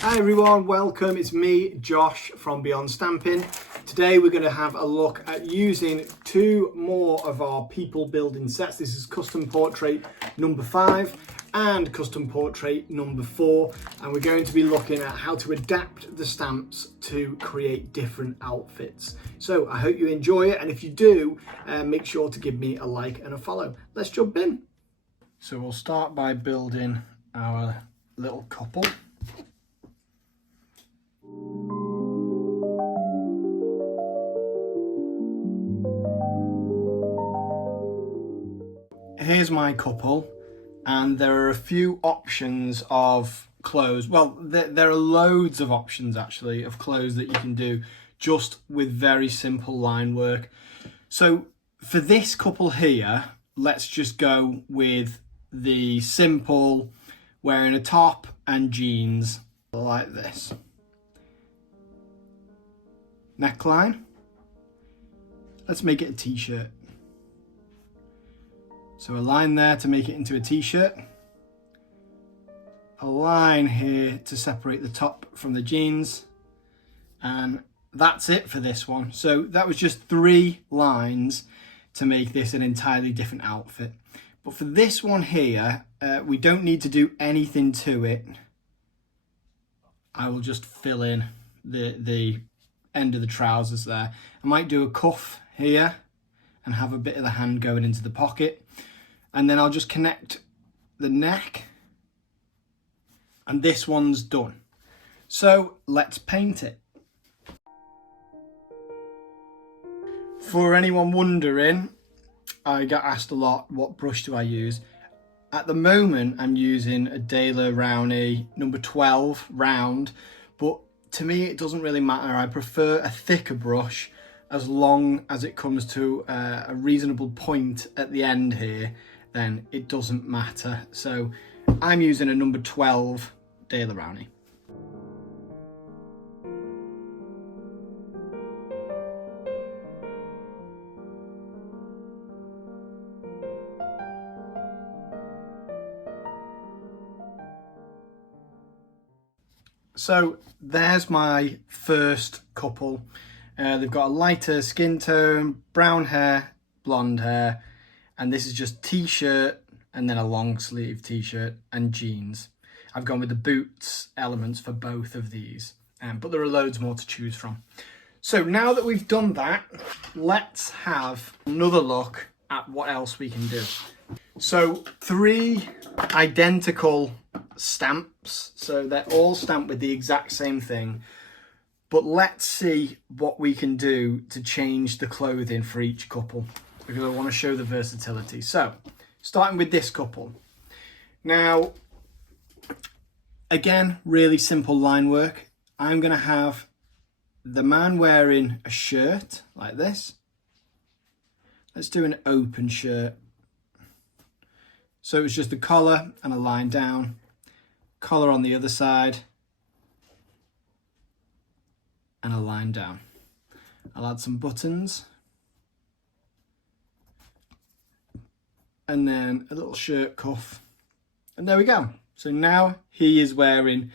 Hi everyone, welcome. It's me, Josh from Beyond Stamping. Today we're going to have a look at using two more of our people building sets. This is custom portrait number 5 and custom portrait number 4, and we're going to be looking at how to adapt the stamps to create different outfits. So I hope you enjoy it, and if you do, make sure to give me a like and a follow. Let's jump in. So we'll start by building our little couple. Here's my couple, and there are a few options of clothes. Well, there are loads of options actually of clothes that you can do just with very simple line work. So for this couple here, let's just go with the simple wearing a top and jeans like this. Neckline. Let's make it a t-shirt. So a line there to make it into a t-shirt. A line here to separate the top from the jeans. And that's it for this one. So that was just 3 lines to make this an entirely different outfit. But for this one here, we don't need to do anything to it. I will just fill in the end of the trousers there. I might do a cuff here and have a bit of the hand going into the pocket. And then I'll just connect the neck, and this one's done. So let's paint it. For anyone wondering, I get asked a lot, what brush do I use? At the moment, I'm using a Daler Rowney number 12 round, but to me, it doesn't really matter. I prefer a thicker brush as long as it comes to a reasonable point at the end here. Then it doesn't matter. So I'm using a number 12 Daler Rowney. So there's my first couple. They've got a lighter skin tone, brown hair, blonde hair, and this is just t-shirt and then a long sleeve t-shirt and jeans. I've gone with the boots elements for both of these, but there are loads more to choose from. So now that we've done that, let's have another look at what else we can do. So 3 identical stamps, so they're all stamped with the exact same thing, but let's see what we can do to change the clothing for each couple, because I want to show the versatility. So starting with this couple. Now, again, really simple line work. I'm going to have the man wearing a shirt like this. Let's do an open shirt. So it's just a collar and a line down, collar on the other side, and a line down. I'll add some buttons, and then a little shirt cuff, and there we go. So now he is wearing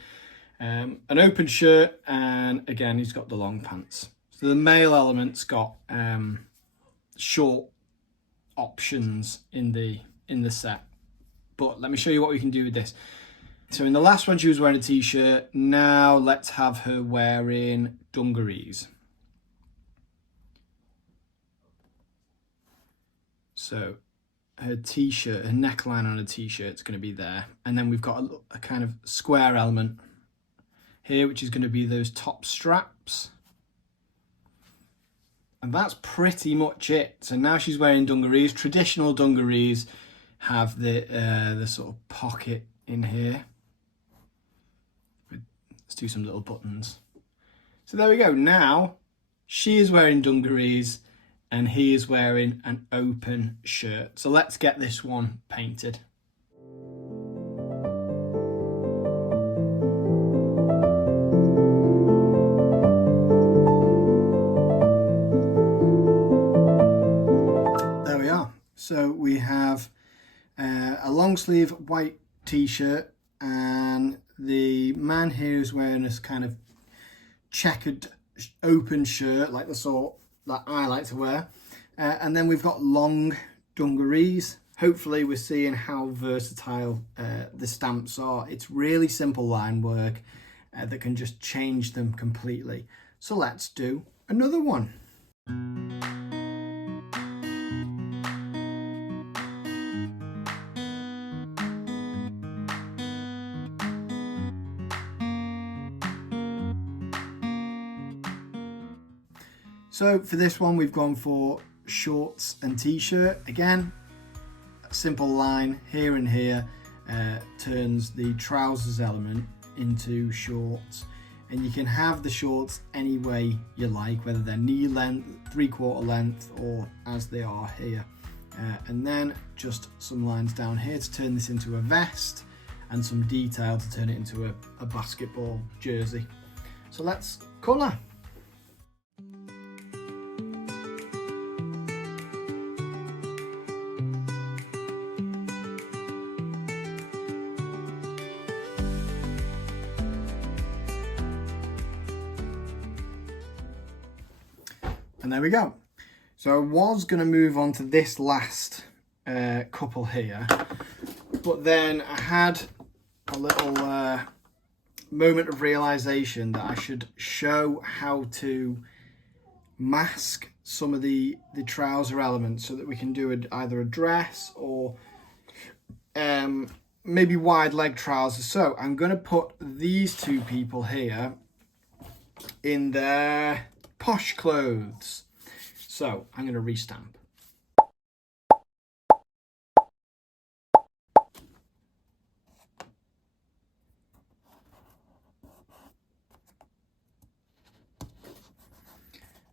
an open shirt, and again he's got the long pants. So the male element's got short options in the set, but let me show you what we can do with this. So in the last one she was wearing a t-shirt. Now let's have her wearing dungarees. So her t-shirt, her neckline on a t-shirt is going to be there, and then we've got a kind of square element here, which is going to be those top straps, and that's pretty much it. So now she's wearing dungarees. Traditional dungarees have the sort of pocket in here. Let's do some little buttons. So there we go. Now she is wearing dungarees and he is wearing an open shirt. So let's get this one painted. There we are. So we have a long sleeve white t-shirt and the man here is wearing this kind of checkered open shirt, like the sort that I like to wear. And then we've got long dungarees. Hopefully we're seeing how versatile the stamps are. It's really simple line work that can just change them completely. So let's do another one. So for this one, we've gone for shorts and t-shirt. Again, a simple line here and here turns the trousers element into shorts. And you can have the shorts any way you like, whether they're knee length, 3/4 length, or as they are here. And then just some lines down here to turn this into a vest, and some detail to turn it into a basketball jersey. So let's colour. And there we go. So I was going to move on to this last couple here, but then I had a little moment of realization that I should show how to mask some of the trouser elements so that we can do either a dress or maybe wide leg trousers. So I'm going to put these two people here in their posh clothes. So I'm going to restamp.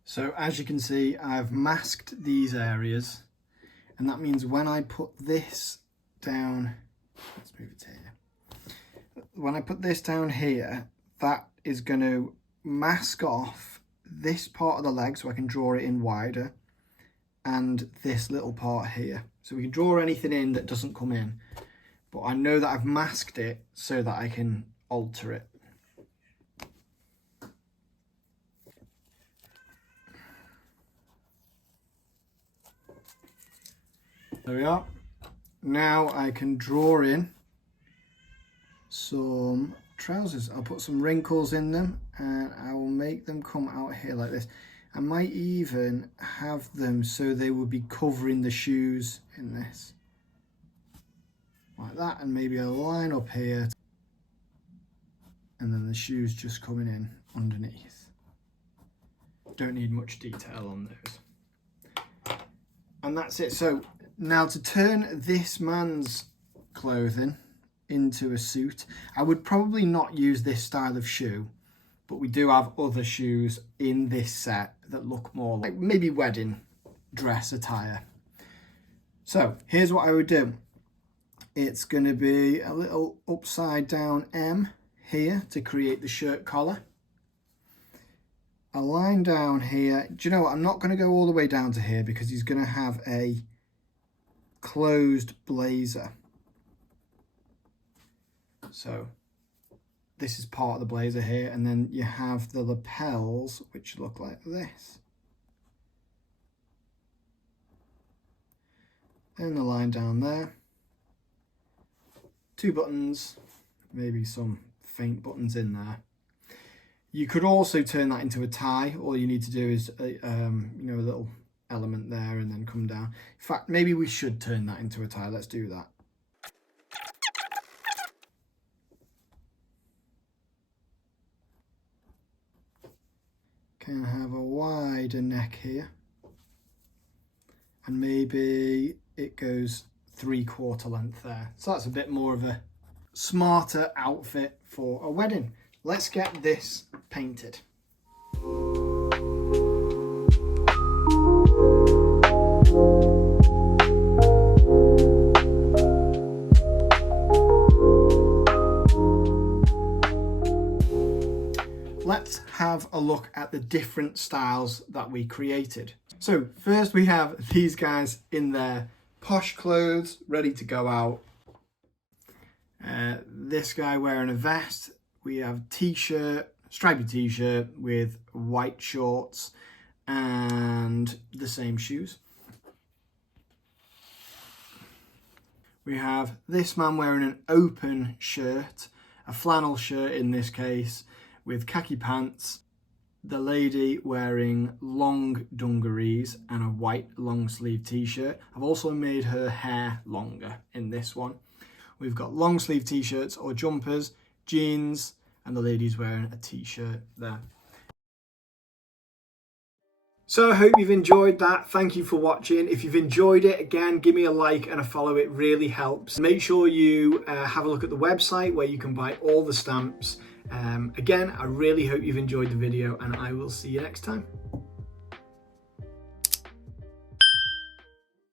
So as you can see, I've masked these areas, and that means when I put this down, let's move it here. When I put this down here, that is going to mask off this part of the leg so I can draw it in wider, and this little part here. So we can draw anything in that doesn't come in, but I know that I've masked it so that I can alter it. There we are. Now I can draw in some trousers. I'll put some wrinkles in them and I will make them come out here like this. I might even have them so they will be covering the shoes in this. Like that, and maybe a line up here. And then the shoes just coming in underneath. Don't need much detail on those. And that's it. So now to turn this man's clothing into a suit, I would probably not use this style of shoe, but we do have other shoes in this set that look more like maybe wedding dress attire. So here's what I would do. It's going to be a little upside down M here to create the shirt collar. A line down here. Do you know what? I'm not going to go all the way down to here because he's going to have a closed blazer. So this is part of the blazer here, and then you have the lapels which look like this. And the line down there. 2 buttons, maybe some faint buttons in there. You could also turn that into a tie. All you need to do is a little element there and then come down. In fact, maybe we should turn that into a tie. Let's do that. Can have a wider neck here, and maybe it goes 3/4 length there. So that's a bit more of a smarter outfit for a wedding. Let's get this painted. Let's have a look at the different styles that we created. So first we have these guys in their posh clothes ready to go out. this guy wearing a vest. We have t-shirt, stripy t-shirt with white shorts and the same shoes. We have this man wearing an open shirt, a flannel shirt in this case, with khaki pants. The lady wearing long dungarees and a white long sleeve t-shirt. I've also made her hair longer in this one. We've got long sleeve t-shirts or jumpers, jeans, and the lady's wearing a t-shirt there. So I hope you've enjoyed that. Thank you for watching. If you've enjoyed it, again, give me a like and a follow. It really helps. Make sure you have a look at the website where you can buy all the stamps. Again, I really hope you've enjoyed the video, and I will see you next time.